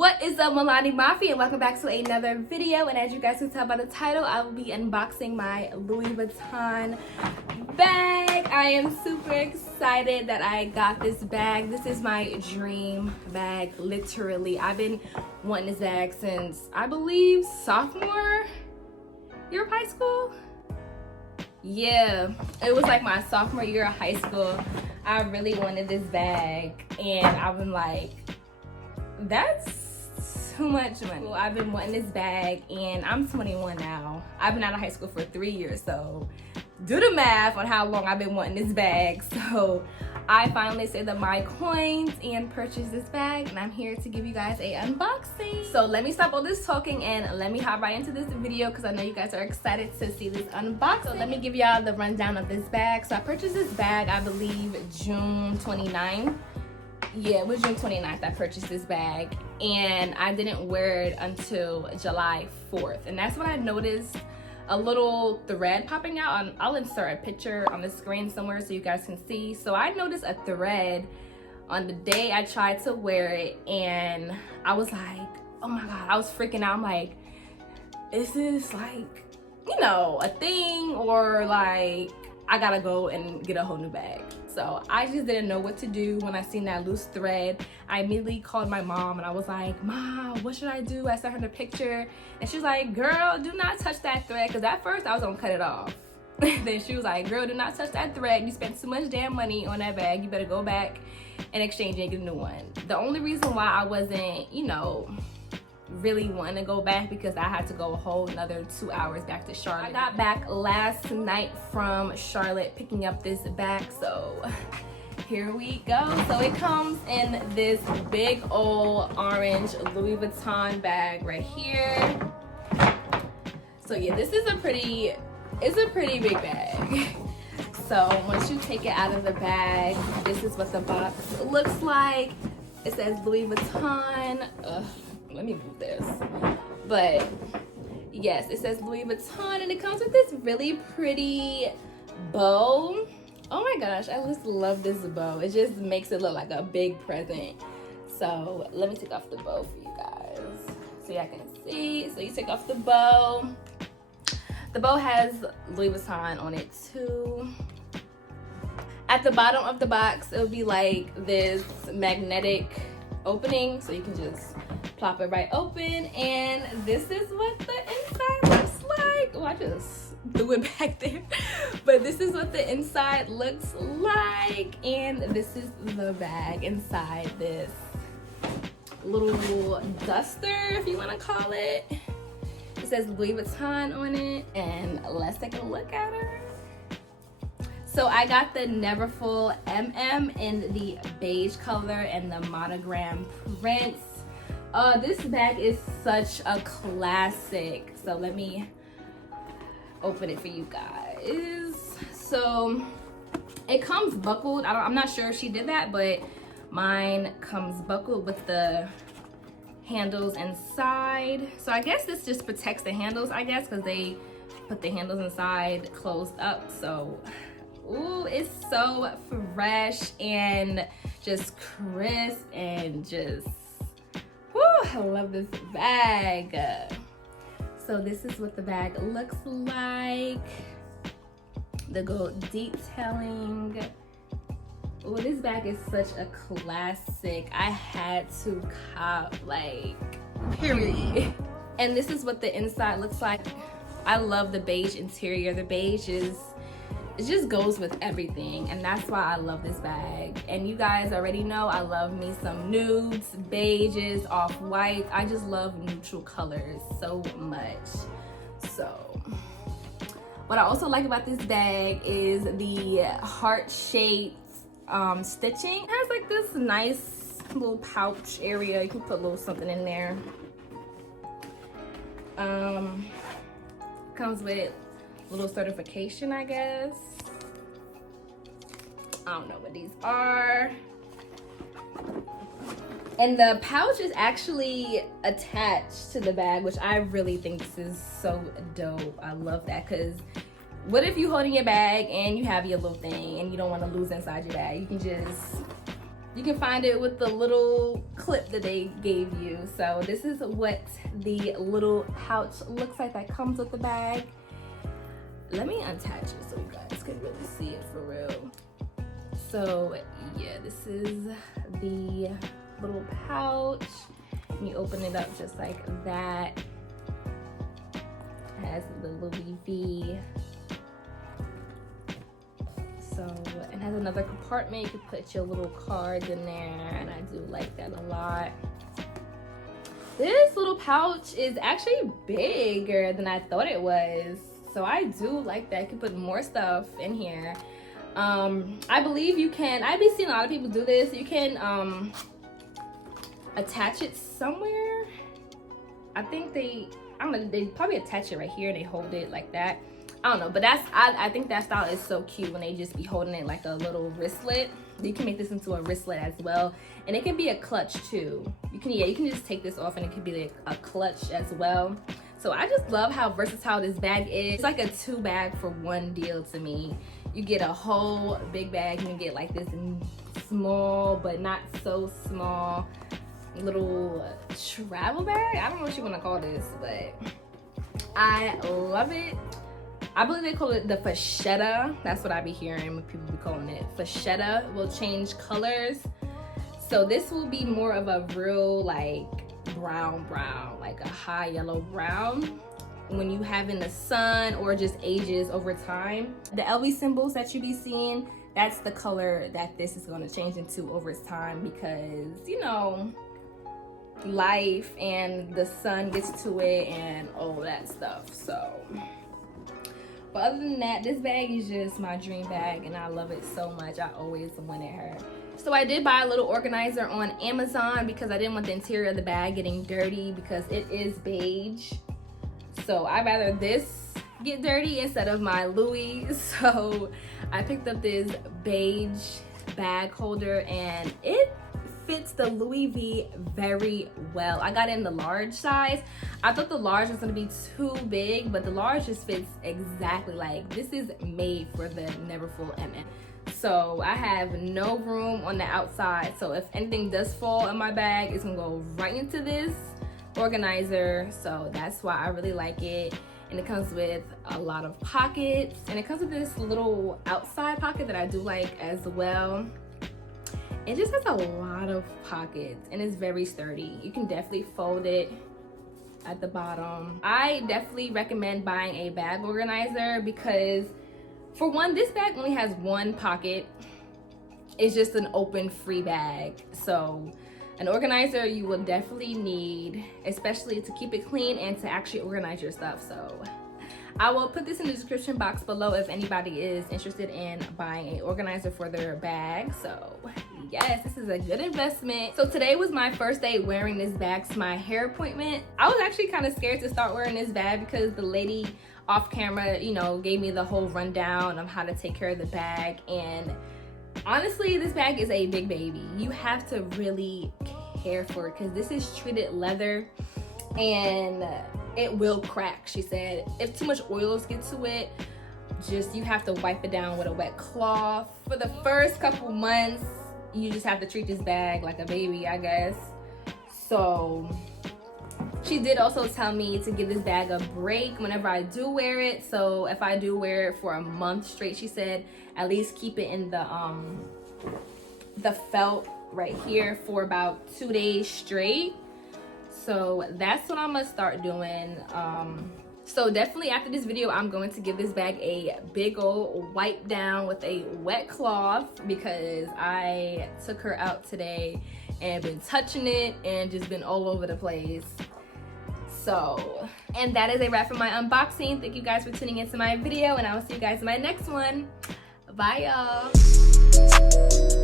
What is up, Milani Mafia, and welcome back to another video. And as you guys can tell by the title, I will be unboxing my Louis Vuitton bag. I am super excited that I got this bag. This is my dream bag, literally. I've been wanting this bag since, I believe, sophomore year of high school. Yeah, it was like my sophomore year of high school. I really wanted this bag, and I've been like, that's too much money. Well, I've been wanting this bag, and I'm 21 now. I've been out of high school for 3 years, so do the math on how long I've been wanting this bag. So I finally saved up my coins and purchased this bag, and I'm here to give you guys a unboxing. So let me stop all this talking and let me hop right into this video because I know you guys are excited to see this unboxing. So let me give y'all the rundown of this bag. So I purchased this bag, I believe, June 29th. Yeah, it was June 29th I purchased this bag, and I didn't wear it until July 4th. And that's when I noticed a little thread popping out. I'll insert a picture on the screen somewhere so you guys can see. So I noticed a thread on the day I tried to wear it, and I was like, oh my God, I was freaking out. I'm like, is this like, you know, a thing, or like I gotta go and get a whole new bag? So I just didn't know what to do when I seen that loose thread. I immediately called my mom and I was like, Mom, what should I do? I sent her the picture and she's like, girl, do not touch that thread. Because at first I was gonna cut it off. Then she was like, girl, do not touch that thread. You spent too much damn money on that bag. You better go back and exchange it and get a new one. The only reason why I wasn't, you know, really wanting to go back because I had to go a whole another 2 hours back to Charlotte. I got back last night from Charlotte picking up this bag, so here we go. So it comes in this big old orange Louis Vuitton bag right here. So yeah, this is it's a pretty big bag. So once you take it out of the bag, this is what the box looks like. It says Louis Vuitton. Let me move this. But yes, it says Louis Vuitton, and it comes with this really pretty bow. Oh my gosh, I just love this bow. It just makes it look like a big present. So let me take off the bow for you guys so y'all can see. So you take off the bow. The bow has Louis Vuitton on it too. At the bottom of the box, it would be like this magnetic opening, so you can just plop it right open, and this is what the inside looks like. Oh, I just threw it back there. But this is what the inside looks like, and this is the bag inside this little duster, if you want to call it. It says Louis Vuitton on it, and let's take a look at her. So I got the Neverfull MM in the beige color and the monogram prints. This bag is such a classic. So let me open it for you guys. So it comes buckled. I'm not sure if she did that, but mine comes buckled with the handles inside. So I guess this just protects the handles, I guess, because they put the handles inside closed up. So ooh, it's so fresh and just crisp and just, whoo, I love this bag. So this is what the bag looks like. The gold detailing. Oh, this bag is such a classic. I had to cop, like, period. And this is what the inside looks like. I love the beige interior. The beige it just goes with everything, and that's why I love this bag. And you guys already know I love me some nudes, beiges, off-white. I just love neutral colors so much. So what I also like about this bag is the heart-shaped stitching. It has like this nice little pouch area. You can put a little something in there. Comes with little certification, I guess. I don't know what these are. And the pouch is actually attached to the bag, which I really think this is so dope. I love that, because what if you holding your bag and you have your little thing and you don't want to lose inside your bag? You can just You can find it with the little clip that they gave you. So this is what the little pouch looks like that comes with the bag. Let me attach it so you guys can really see it for real. So yeah, this is the little pouch. And you open it up just like that. It has the Louis V. So it has another compartment. You can put your little cards in there, and I do like that a lot. This little pouch is actually bigger than I thought it was. So I do like that. You can put more stuff in here. I believe you can, I've been seeing a lot of people do this. You can attach it somewhere. I think I don't know, they probably attach it right here. They hold it like that. I don't know, but I think that style is so cute when they just be holding it like a little wristlet. You can make this into a wristlet as well, and it can be a clutch too. You can just take this off and it could be like a clutch as well. So I just love how versatile this bag is. It's like a 2 bag for 1 deal to me. You get a whole big bag, you can get like this small but not so small little travel bag. I don't know what you want to call this, but I love it. I believe they call it the fachetta. That's what I be hearing when people be calling it. Fachetta will change colors. So this will be more of a real like brown, like a high yellow brown when you have in the sun or just ages over time. The LV symbols that you be seeing, that's the color that this is going to change into over time because, you know, life and the sun gets to it and all that stuff. So but other than that, this bag is just my dream bag and I love it so much. I always wanted her. So I did buy a little organizer on Amazon because I didn't want the interior of the bag getting dirty because it is beige. So I'd rather this get dirty instead of my Louis. So I picked up this beige bag holder and it fits the Louis V very well. I got it in the large size. I thought the large was gonna be too big, but the large just fits exactly. Like this is made for the Neverfull MM. So I have no room on the outside. So if anything does fall in my bag, it's gonna go right into this organizer. So that's why I really like it. And it comes with a lot of pockets. And it comes with this little outside pocket that I do like as well. It just has a lot of pockets and it's very sturdy. You can definitely fold it at the bottom. I definitely recommend buying a bag organizer because for one, this bag only has 1 pocket. It's just an open free bag. So an organizer you will definitely need, especially to keep it clean and to actually organize your stuff. So I will put this in the description box below if anybody is interested in buying an organizer for their bag. So yes, this is a good investment. So today was my first day wearing this bag to my hair appointment. I was actually kind of scared to start wearing this bag because the lady off camera, you know, gave me the whole rundown of how to take care of the bag. And honestly, this bag is a big baby. You have to really care for it because this is treated leather and it will crack. She said if too much oils get to it, just you have to wipe it down with a wet cloth. For the first couple months, you just have to treat this bag like a baby, I guess. So she did also tell me to give this bag a break whenever I do wear it. So if I do wear it for a month straight, she said at least keep it in the felt right here for about 2 days straight. So that's what I'm gonna start doing. So definitely after this video, I'm going to give this bag a big old wipe down with a wet cloth because I took her out today and been touching it and just been all over the place. So, and that is a wrap for my unboxing. Thank you guys for tuning into my video and I will see you guys in my next one. Bye y'all.